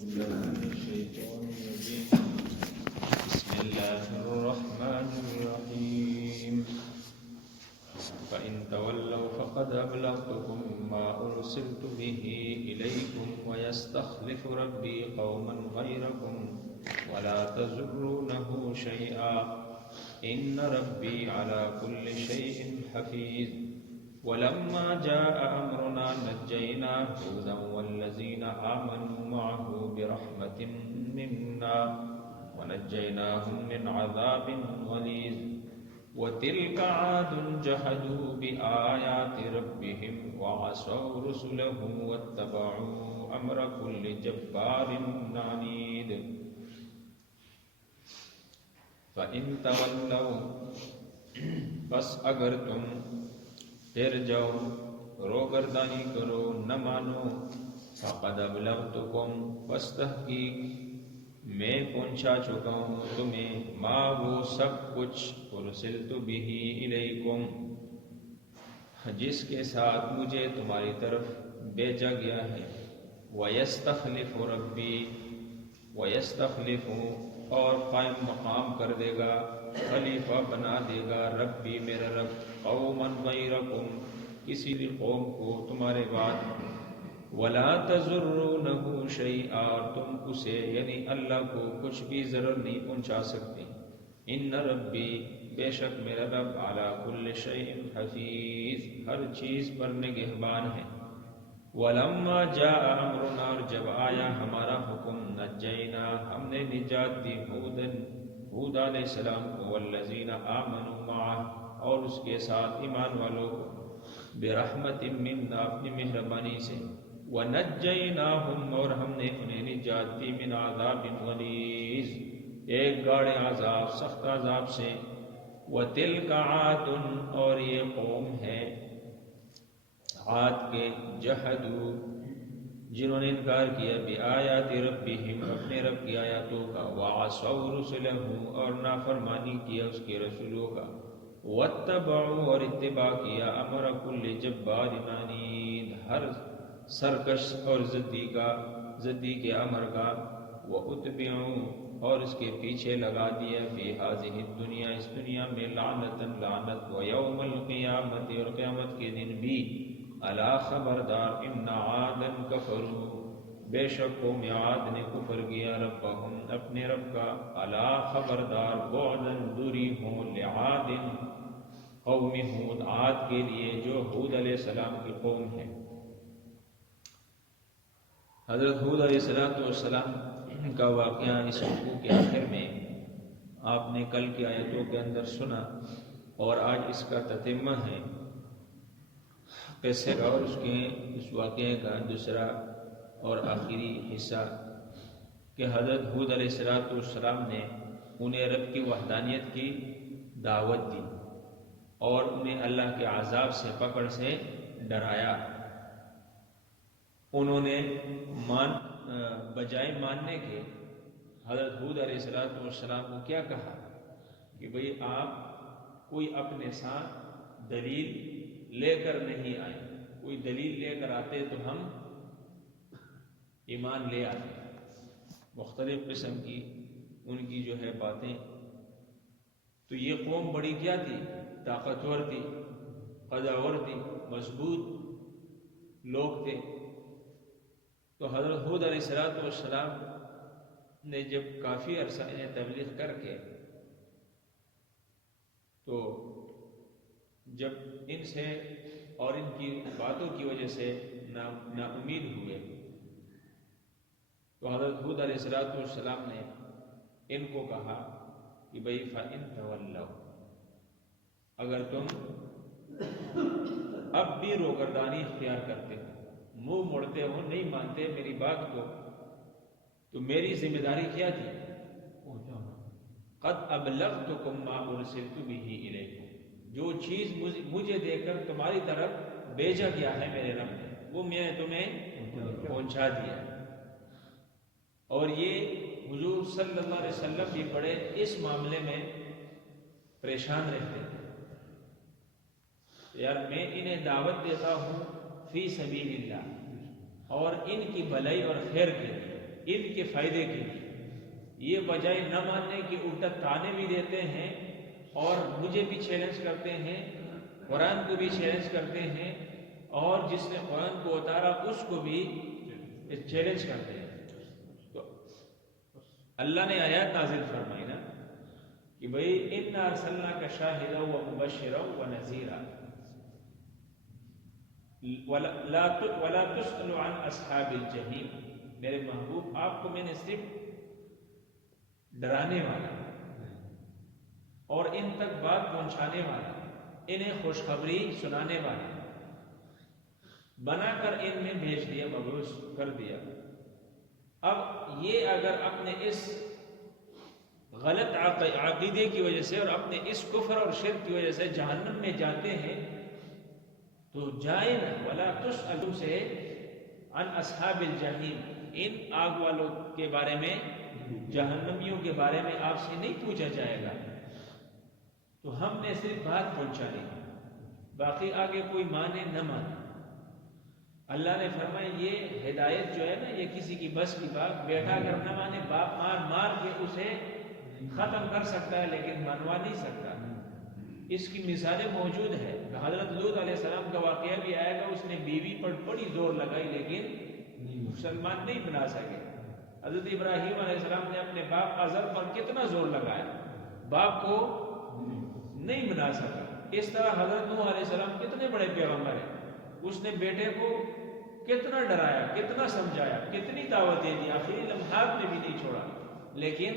الشيطان الرجيم. بسم الله الرحمن الرحيم. فإن تولوا فقد أبلغتكم ما أرسلت به إليكم ويستخلف ربي قوما غيركم ولا تضرونه شيئا إن ربي على كل شيء حفيظ. ولما جاء أمرنا نجينا هودا والذين آمنوا معه برحمة منا ونجيناهم من عذاب غليظ. وتلك عاد جحدوا بآيات ربهم وعصوا رسله واتبعوا أمر كل جبار عنيد. فإن تولوا بس اگر تم پھر جاؤ روگردانی کرو نہ مانو فقد ابلغتکم بس تحقیق میں پہنچا چکا ہوں تمہیں ما وہ سب کچھ ارسلت بہ الیکم جس کے ساتھ مجھے تمہاری طرف بھیجا گیا ہے. ویستخلف ربی ویستخلف اور قائم مقام کر دے گا خلیفہ بنا دے گا ربی میرا رب قوما غیرکم کسی بھی قوم کو تمہارے بعد. ولا تضرونہ شیئا اور تم اسے یعنی اللہ کو کچھ بھی ضرر نہیں پہنچا سکتے. ان ربی بے شک میرا رب علی کل شیء حفیظ ہر چیز پر نگہبان ہے. ولما جاء امرنا اور جب آیا ہمارا حکم نجینا ہم نے نجات دی ہود علیہ السلام کو والذین آمنوا معه اور اس کے ساتھ ایمان والوں کو برحمت منا اپنی مہربانی سے. ونجیناہم اور ہم نے انہیں نجات دی من عذاب غلیظ ایک گاڑے عذاب سخت عذاب سے. وتلک عاد اور یہ قوم ہے عاد کے جحدوا جنہوں نے انکار کیا بآیات ربہم اپنے رب کی آیاتوں کا. وعصوا رسلہ اور نافرمانی کیا اس کے رسولوں کا. واتبعوا اور اتباع کیا امر کل جبار عنید ہر سرکش اور ضدی کے امر کا. واتبعوا اور اس کے پیچھے لگا دیا فی ہذہ الدنیا اس دنیا میں لعنتا لعنت. ویوم القیامت اور قیامت کے دن بھی الا خبردار ان عادا کفروا بے شک قوم عاد نے کفر کیا ربہم اپنے رب کا. الا خبردار بعدا دوری ہوں لعاد قوم ہود عاد کے لیے جو ہود علیہ السلام کی قوم ہے. حضرت ہود علیہ السلام کا واقعہ اس رکوع کے آخر میں آپ نے کل کی آیتوں کے اندر سنا اور آج اس کا تتمہ ہے قصے کا اور اس واقعے کا دوسرا اور آخری حصہ کہ حضرت ہود علیہ السلام نے انہیں رب کی وحدانیت کی دعوت دی اور انہیں اللہ کے عذاب سے پکڑ سے ڈرایا. انہوں نے بجائے ماننے کے حضرت ہود علیہ السلام کو کیا کہا کہ بھئی آپ کوئی اپنے ساتھ دلیل لے کر نہیں آئے. کوئی دلیل لے کر آتے تو ہم ایمان لے آتے. مختلف قسم کی ان کی جو ہے باتیں. تو یہ قوم بڑی کیا تھی طاقتور تھی قداور تھی مضبوط لوگ تھے. تو حضرت ہود علیہ السلام نے جب کافی عرصہ انہیں تبلیغ کر کے تو جب ان سے اور ان کی باتوں کی وجہ سے نا امید ہوئے تو حضرت ہود علیہ السلام نے ان کو کہا کہ بھئی فَإِن تَوَلَّوْا اگر تم اب بھی روگردانی اختیار کرتے ہو منہ موڑتے ہو نہیں مانتے میری بات کو تو میری ذمہ داری کیا تھی قد ابلغتکم ما ارسلت بہ الیکم جو چیز مجھے دے کر تمہاری طرف بھیجا گیا ہے میرے رب نے وہ میں نے تمہیں پہنچا دیا. اور یہ حضور صلی اللہ علیہ وسلم بھی بڑے اس معاملے میں پریشان رہتے تھے. یار میں انہیں دعوت دیتا ہوں فی سبیل اللہ اور ان کی بھلائی اور خیر کے لیے ان کے فائدے کے لیے، یہ بجائے نہ ماننے کی الٹا تانے بھی دیتے ہیں اور مجھے بھی چیلنج کرتے ہیں، قرآن کو بھی چیلنج کرتے ہیں، اور جس نے قرآن کو اتارا اس کو بھی چیلنج کرتے ہیں۔ تو اللہ نے آیات نازل فرمائی نا کہ بھئی اِنَّا أَرْسَلْنَاكَ شَاهِدًا وَمُبَشِّرًا وَنَذِيرًا وَلَا تُسْأَلُ عَنْ أَصْحَابِ الْجَحِيمِ، میرے محبوب آپ کو میں نے صرف ڈرانے والا اور ان تک بات پہنچانے والا، انہیں خوشخبری سنانے والا بنا کر ان میں بھیج دیا، مبعوث کر دیا۔ اب یہ اگر اپنے اس غلط عقیدے کی وجہ سے اور اپنے اس کفر اور شرک کی وجہ سے جہنم میں جاتے ہیں تو جائیں نا، وَلَا تُسْأَلُ سے عن اصحاب الجحیم، ان آگ والوں کے بارے میں، جہنمیوں کے بارے میں آپ سے نہیں پوچھا جائے گا۔ تو ہم نے صرف بات پہنچانی، باقی آگے کوئی مانے نہ مانے۔ اللہ نے فرمایا یہ ہدایت جو ہے نا، یہ کسی کی بس کی بات، بیٹا اگر نہ مانے باپ مار مار کے اسے ختم کر سکتا ہے لیکن منوا نہیں سکتا۔ اس کی مثالیں موجود ہے۔ حضرت لوط علیہ السلام کا واقعہ بھی آئے گا، اس نے بیوی پر بڑی زور لگائی لیکن مسلمان نہیں بنا سکے۔ حضرت ابراہیم علیہ السلام نے اپنے باپ آزر پر کتنا زور لگایا، باپ کو نہیں بنا سکا۔ اس طرح حضرت نوح علیہ السلام کتنے بڑے پیغمبر ہیں، اس نے بیٹے کو کتنا ڈرایا، کتنا سمجھایا، کتنی دعوتیں دی، آخری لمحات میں بھی نہیں چھوڑا، لیکن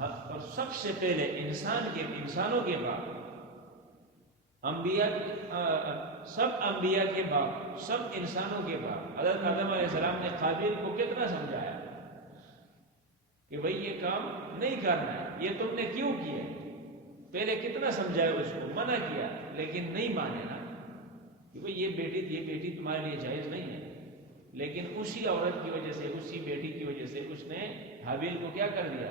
اور سب سے پہلے انسانوں کے باپ، سب انبیاء کے باپ، سب انسانوں کے باپ حضرت آدم علیہ السلام نے قابیل کو کتنا سمجھایا کہ بھئی یہ کام نہیں کرنا ہے، یہ تم نے کیوں کیا؟ پہلے کتنا سمجھایا، اس کو منع کیا لیکن نہیں مانے نا کہ بھئی یہ بیٹی تمہارے لیے جائز نہیں ہے۔ لیکن اسی عورت کی وجہ سے، اسی بیٹی کی وجہ سے اس نے حابیل کو کیا کر دیا؟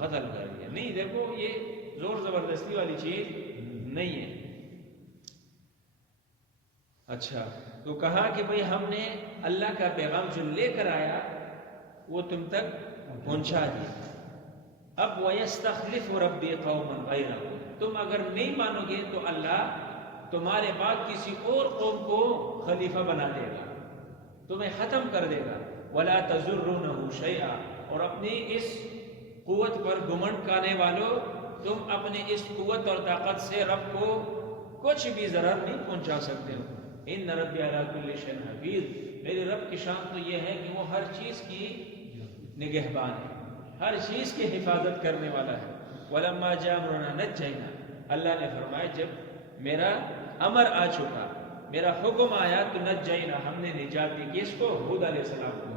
قتل کر دیا۔ نہیں، دیکھو یہ زور زبردستی والی چیز نہیں ہے۔ اچھا، تو کہا کہ بھئی ہم نے اللہ کا پیغام جو لے کر آیا وہ تم تک پہنچا دیا۔ اب وَيَسْتَخْلِفُ رَبِّي قَوْمًا غَيْرَكُمْ، تم اگر نہیں مانو گے تو اللہ تمہارے بعد کسی اور قوم کو خلیفہ بنا دے گا، تمہیں ختم کر دے گا۔ وَلَا تَزُرُّونَهُ شَيْئًا، اور اپنی اس قوت پر گھمنڈ کرنے والوں، تم اپنی اس قوت اور طاقت سے رب کو کچھ بھی ضرر نہیں پہنچا سکتے ہو۔ ان ربی علی کل شیء حفیظ، میرے رب کی شان تو یہ ہے کہ وہ ہر چیز کی نگہبان ہے، ہر چیز کی حفاظت کرنے والا ہے۔ وَلَمَّا جَاءَ أَمْرُنَا نَجَّيْنَا، اللہ نے فرمایا جب میرا امر آ چکا، میرا حکم آیا تو نجینا، ہم نے نجات دی۔ کس کو؟ ہود علیہ السلام کو۔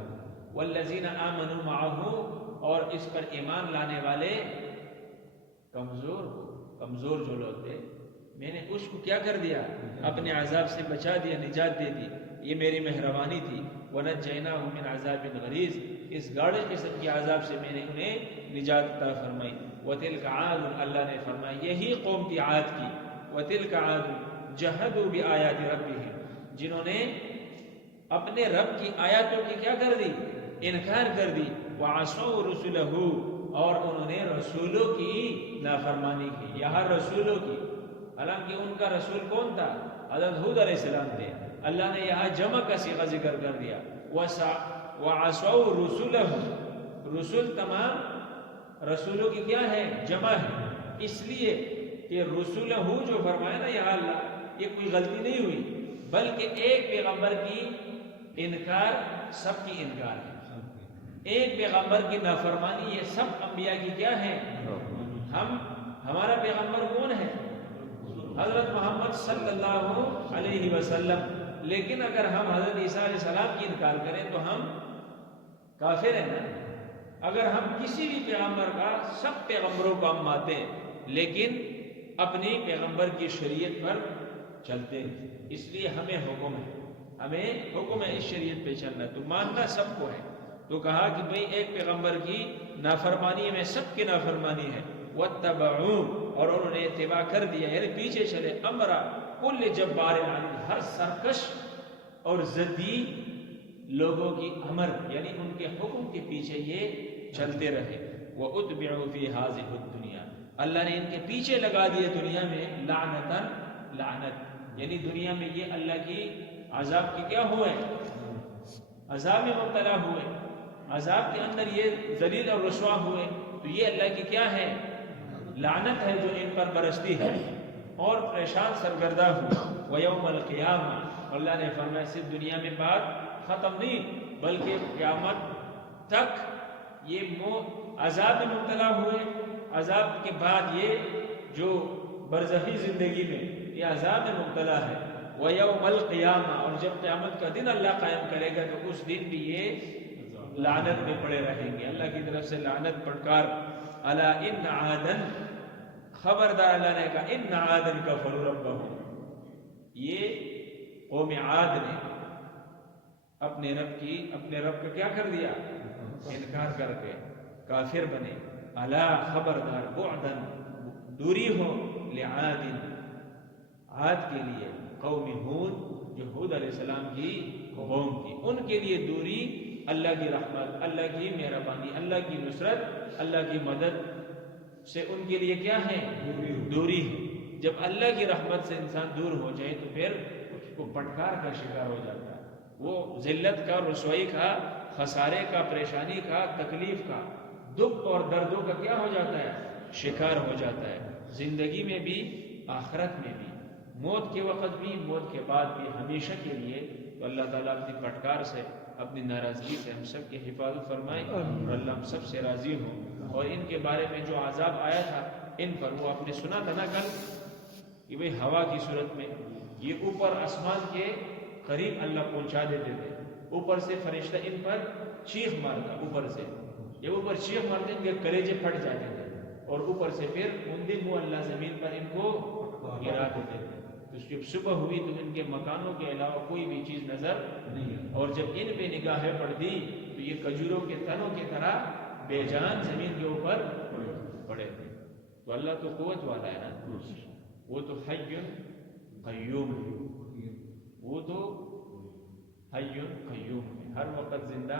والذین آمنوا معه، اور اس پر ایمان لانے والے کمزور جو لوگ تھے، میں نے اس کو کیا کر دیا؟ اپنے عذاب سے بچا دیا، نجات دے دی، یہ میری مہربانی تھی۔ وَنَجَّيْنَاهُ مِنْ عَذَابٍ غَلِيظٍ، اس گاڑے قسم کے عذاب سے میں نے انہیں نجات عطا فرمائی۔ وَتِلْكَ عَادٌ، اللہ نے فرمایا یہی قوم تھی عاد کی۔ وَتِلْكَ عَادٌ جَحَدُوا بِآيَاتِ رَبِّهِمْ، جنہوں نے اپنے رب کی آیاتوں کی کیا کر دی؟ انکار کر دی۔ وَعَصَوْا رُسُلَهُ، اور انہوں نے رسولوں کی نافرمانی کی۔ یہاں رسولوں کی، حالانکہ ان کا رسول کون تھا؟ حضرت ہود علیہ السلام تھے۔ اللہ نے یہاں جمع کا صیغہ ذکر کر دیا، وَعَصَوْا رُسُلَهُ، رسول تمام رسولوں کی کیا ہے؟ جمع ہے، اس لیے کہ رسولہ جو فرمایا نا یہاں اللہ، یہ کوئی غلطی نہیں ہوئی، بلکہ ایک پیغمبر کی انکار سب کی انکار ہے، ایک پیغمبر کی نافرمانی یہ سب انبیاء کی کیا ہے؟ ہمارا پیغمبر کون ہے؟ حضرت محمد صلی اللہ علیہ وسلم۔ لیکن اگر ہم حضرت عیسیٰ علیہ السلام کی انکار کریں تو ہم کافر ہیں نا۔ اگر ہم کسی بھی پیغمبر کا، سب پیغمبروں کو ہم مانتے ہیں لیکن اپنی پیغمبر کی شریعت پر چلتے ہیں، اس لیے ہمیں حکم ہے اس شریعت پہ چلنا، تو ماننا سب کو ہے۔ تو کہا کہ بھئی ایک پیغمبر کی نافرمانی میں سب کی نافرمانی ہے۔ وَاتَّبَعُوا، اور انہوں نے اتباع کر دیا، یعنی پیچھے چلے، امرا کل جبار عنید، ہر سرکش اور ضدی لوگوں کی امر یعنی ان کے حکم کے پیچھے یہ چلتے رہے. وَأُتْبِعُوا فِي هَٰذِهِ الدُّنْيَا اللہ نے ان کے پیچھے لگا دیے دنیا میں لعنتاً لعنت یعنی دنیا میں یہ اللہ کی عذاب کے کیا ہوئے عذاب میں مبتلا ہوئے عذاب کے اندر یہ ذلیل اور رسوا ہوئے. تو یہ اللہ کی کیا ہے لعنت ہے جو ان پر برستی ہے اور پریشان سرگردہ ہوئے. وَيَوْمَ الْقِيَامَةِ اللہ نے فرمایا صرف دنیا میں بات ختم نہیں بلکہ قیامت تک یہ عذاب میں مبتلا ہوئے. عذاب کے بعد یہ جو برزخی زندگی میں یہ عذاب میں مبتلا ہے. وَيَوْمَ الْقِيَامَةِ اور جب قیامت کا دن اللہ قائم کرے گا تو اس دن بھی یہ لعنت میں پڑے رہیں گے. اللہ کی طرف سے لعنت پڑکار. الا ان عادن خبردار اللہ نے کہا ان عادن کفروا ربہم یہ قوم عاد نے اپنے رب کا کیا کر دیا انکار کر کے کافر بنے. الا خبردار بعدن دوری ہو لعاد عاد کے لیے قوم ہود جو ہود علیہ السلام کی قوم تھی ان کے لیے دوری اللہ کی رحمت اللہ کی مہربانی اللہ کی نصرت اللہ کی مدد سے ان کے لیے کیا ہے دوری ہے. جب اللہ کی رحمت سے انسان دور ہو جائے تو پھر اس کو پٹکار کا شکار ہو جاتا ہے. وہ ذلت کا رسوائی کا خسارے کا پریشانی کا تکلیف کا دکھ اور دردوں کا کیا ہو جاتا ہے شکار ہو جاتا ہے. زندگی میں بھی آخرت میں بھی موت کے وقت بھی موت کے بعد بھی ہمیشہ کے لیے. تو اللہ تعالیٰ اپنی پٹکار سے اپنی ناراضگی سے ہم سب کی حفاظت فرمائے اور اللہ ہم سب سے راضی ہوں. اور ان کے بارے میں جو عذاب آیا تھا ان پر وہ آپ نے سنا تھا نا کل کہ بھئی ہوا کی صورت میں یہ اوپر آسمان کے قریب اللہ پہنچا دیتے تھے. اوپر سے فرشتہ ان پر چیخ مارتا اوپر سے جب اوپر چیخ مارتے ان کے کلیجے پھٹ جاتے تھے اور اوپر سے پھر مندم وہ اللہ زمین پر ان کو گرا دیتے تھے. تو جب صبح ہوئی تو ان کے مکانوں کے علاوہ کوئی بھی چیز نظر نہیں اور جب ان پہ نگاہیں پڑتی تو یہ کھجوروں کے تنوں کی طرح بے جان زمین کے اوپر پڑے تھے. تو اللہ تو قوت والا ہے نا وہ تو حی قیوم ہے. وہ تو حی قیوم ہے ہر وقت زندہ